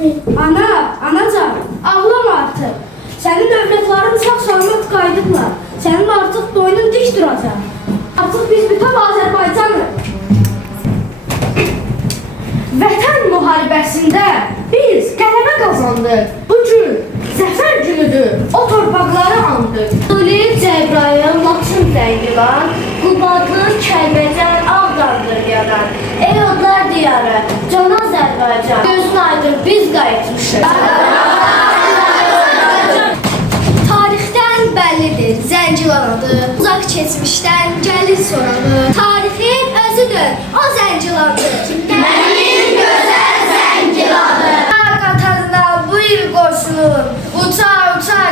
Ana, anacan, ağlama artık. Senin övlətlərin sağ-salamat qayıdıblar. Senin artık boynun dik duracaq. Artık biz bütün Azərbaycanı Vətən müharibəsində biz qələbə qazandıq. Bu gün zəfər günüdür. O torpaqları andıq. Tulib, Cəbrayıl, Laçın, Zəngilan, Qubadlı, Kəlbəcər, Ağdamdır yanan. Ey odlar diyarı, can Azərbaycan. Gözün aydın biz qayıtmışıq. Tarixdən bəllidir Zəngilan adı. Uzaq keçmişdən gəlir soradı. Tarixin özüdür o Zəngilandır. Mənim gözəl Zəngilanım. Qatarına buyur qoşulur. Uça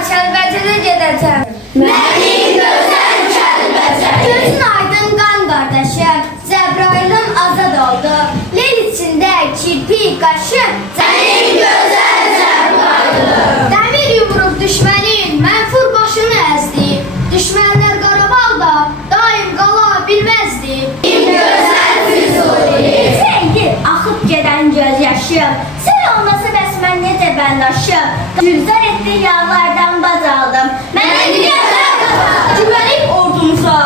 Kəlbəcərə gedəcəm. Mənim gözəl Kəlbəcər. Gözün aydın qan qardaşım. Zəbrayılım azad oldu. Lel içində kirpi qaşım. Sənin gözəl Zəbrayılım. Dəmir yumruq düşmənin mənfur başını əzdi. Düşmənlər Qarabağda daim qala bilməzdi. Mənim gözəl Füzuli. Seydir axıb gedən göz yaşım. Sən olmasa bəs mən necə bəndaşım. Gülzar etdi yağlardan baz aldım. Mən gözəl qazandım. Güvənib ordumuza,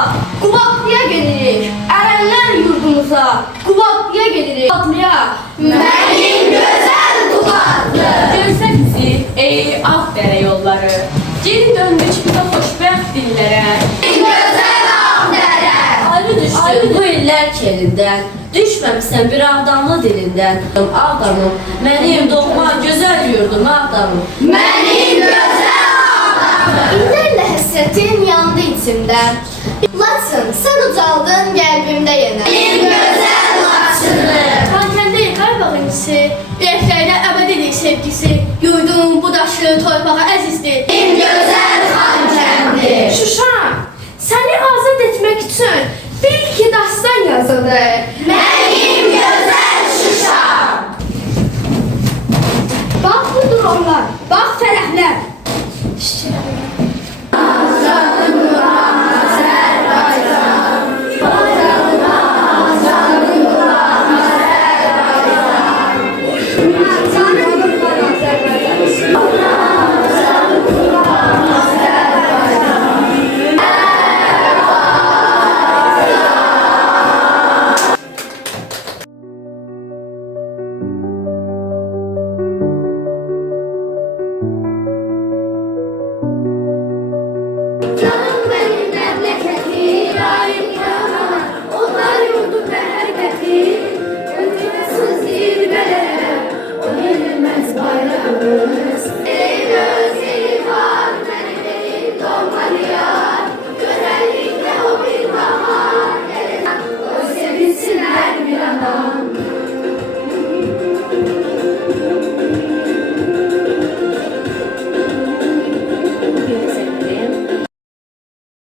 Qubadlıya gedirik. Ərənlər yurdumuza, Qubadlıya gedirik. Qubadlıya. Mənim gözəl Qubadlı. Gözlə bizi ey Ağdərə yolları. Geri döndük bizə xoşbəxt dillərə. Mənim gözəl Ağdərə. Ayrı bu illər kelindən, düşməmişsən bir Ağdamlı dilindən. Ağdamım, mənim doğma gözəl yurdum Ağdamım. Mənim gözəl Ağdamım. İllərlə həsrətim yandı içimdən. Laçın, sən ucaldın qəlbimdə yenə. Mənim gözəl Laçınım. Xankəndə Qarabağın incisi, ürəklərdə əbədilik sevgisi. Yurdum bu daşlı torpağa əzizdir. Mənim gözəl Xankəndi. Şuşa, səni azad etmək üçün bir iki dastan yazıldı.